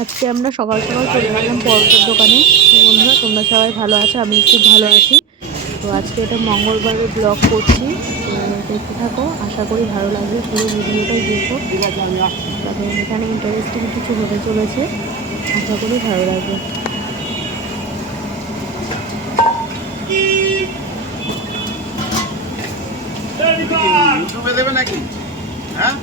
আজকে আমরা সকাল সকাল চলে গেলাম পরোটার দোকানে। বন্ধুরা, তোমরা সবাই ভালো আছো? আমি খুব ভালো আছি। তো আজকে এটা মঙ্গলবারের ব্লগ করছি। দেখতে থাকো, আশা করি ভালো লাগবে। পুরো ভিডিওটাই দেখো। তবে এখানে ইন্টারেস্টিং কিছু হতে চলেছে। আশা করি ভালো লাগবে। ইউটিউবে দেবে নাকি? হ্যাঁ?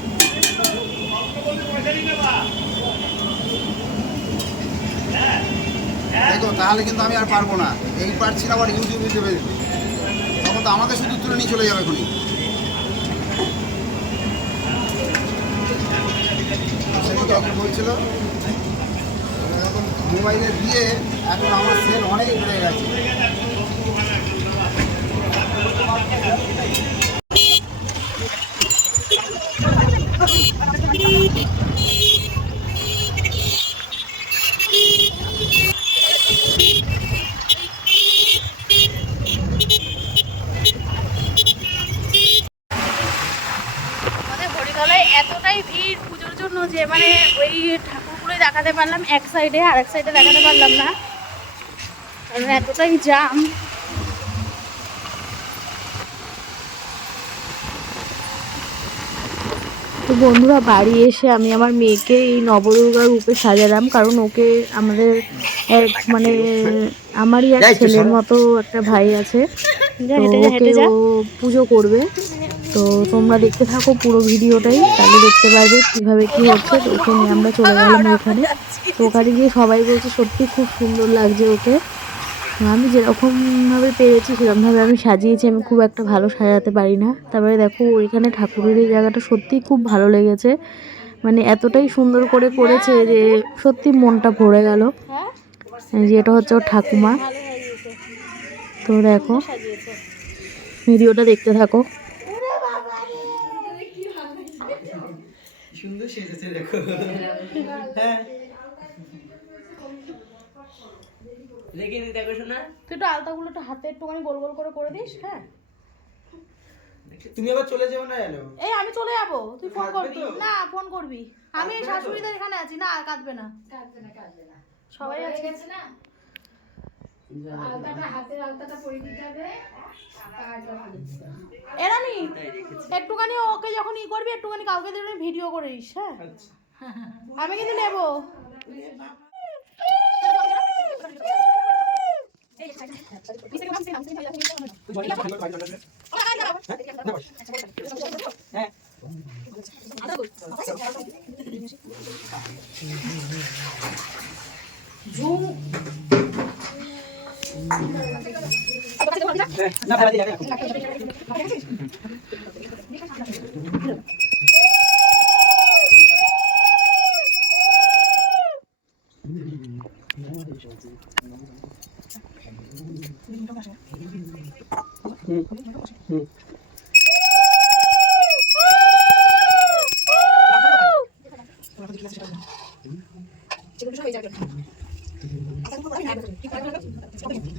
দেখো, তাহলে কিন্তু আমি আর পারব না। এই পারছি না, আবার ইউটিউবে দেবে। তখন তো আমাদের শুধু তুলে নিয়ে চলে যাবে এখনই। বলছিল? মোবাইলে দিয়ে এখন আমার সেল অনেক বেড়ে গেছে আমাদের হরিতলায় এতটাই ভিড় পুজোর জন্য যে মানে ওই ঠাকুরগুলোই দেখাতে পারলাম এক সাইডে আর এক সাইডে দেখাতে পারলাম না। কারণ এতটাই জাম তো বন্ধুরা, বাড়ি এসে আমি আমার মেয়েকে এই নবদুর্গার রূপে সাজালাম, কারণ ওকে আমাদের এক মানে আমারই এক ছেলের মতো একটা ভাই আছে। ওকে ও পুজো করবে। তো তোমরা দেখতে থাকো পুরো ভিডিওটাই তাহলে দেখতে পারবে কীভাবে কি হচ্ছে। তো ওকে নিয়ে আমরা চলে গেলাম ওখানে তো ওখানে গিয়ে সবাই বলছে সত্যি খুব সুন্দর লাগছে ওকে। আমি যেরকমভাবে পেরেছি সেরকমভাবে আমি সাজিয়েছি। আমি খুব একটা ভালো সাজাতে পারি না। তারপরে দেখো ওইখানে ঠাকুরের এই জায়গাটা সত্যিই খুব ভালো লেগেছে। মানে এতটাই সুন্দর করে করেছে যে সত্যি মনটা ভরে গেল। এটা হচ্ছে ওর ঠাকুমা। তো দেখো ভিডিওটা দেখতে থাকো। সুন্দর সেজেছে দেখো। হ্যাঁ। রেখে দিই দেখো শোনা তুই একটু আলতাগুলো একটু হাতে একটুখানি গোল গোল করে করে দিস হ্যাঁ। তুমি আবার চলে যাবে না জানো এই আমি চলে যাব তুই ফোন কাঁদবে করবি? না ফোন করবি। আমি কাঁদবে না শাশুড়িদের এখানে আছি না আর কাঁদবে না। সবাই আছে এরামি একটুখানি ওকে যখন ই করবি একটুখানি কাউকে দিলে ভিডিও করে দিস হ্যাঁ? আচ্ছা। আমি কিন্তু নেব। হ্যাঁ। না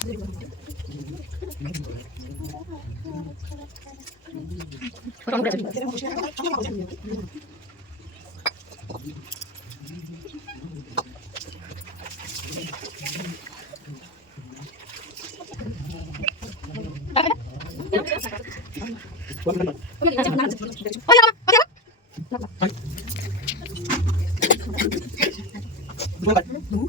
어, 누가 누구?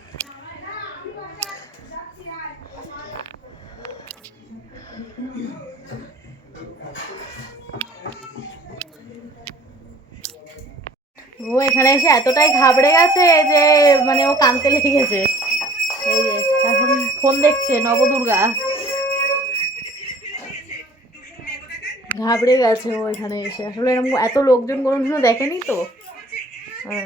ও এখানে এসে এতটাই ঘাবড়ে গেছে যে মানে ও কানতে লেগে গেছে। এই যে, এখন ফোন দেখছে নবদুর্গা। ঘাবড়ে গেছে ও এখানে এসে। আসলে এরকম এত লোকজন কোনোদিনও দেখেনি তো? আর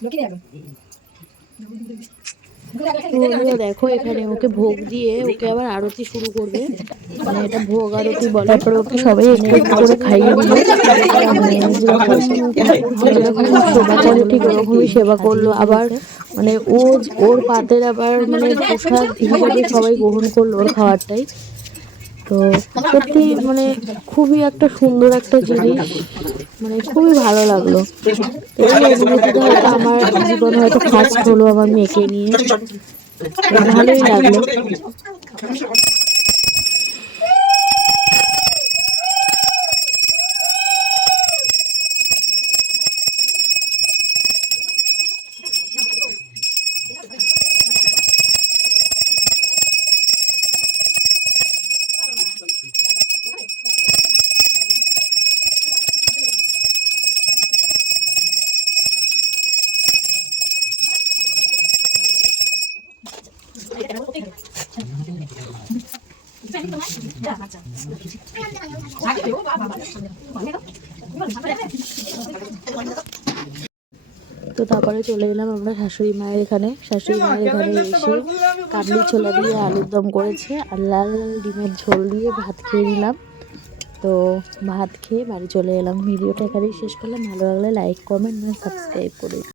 Lo que hago. দেখো এখানে ওকে ভোগ দিয়ে ওকে আবার আরতি শুরু করবে। মানে এটা ভোগ আরতি বলে। তারপরে ওকে সবাই একটু একটু করে খাইয়ে দিল যেরকম সেবা করে ঠিক ওরকমই সেবা করল। আবার মানে ও ওর পাতের আবার মানে প্রসাদ হিসাবে সবাই গ্রহণ করল ওর খাবারটাই। তো সত্যি মানে খুবই একটা সুন্দর একটা জিনিস। মানে খুবই ভালো লাগল। আমার জীবনে হয়তো ফার্স্ট হলো আমার মেয়েকে নিয়ে। ভালোই লাগল। তো তারপরে চলে এলাম আমরা শাশুড়ি মায়ের এখানে। শাশুড়ি মায়ের এখানে এসে কাবলি ছোলা দিয়ে আলুর দম করেছে আর লাল ডিমের ঝোল দিয়ে ভাত খেয়ে নিলাম। তো ভাত খেয়ে বাড়ি চলে এলাম। ভিডিওটা এখানেই শেষ করলাম। ভালো লাগলে লাইক কমেন্ট আর সাবস্ক্রাইব করে।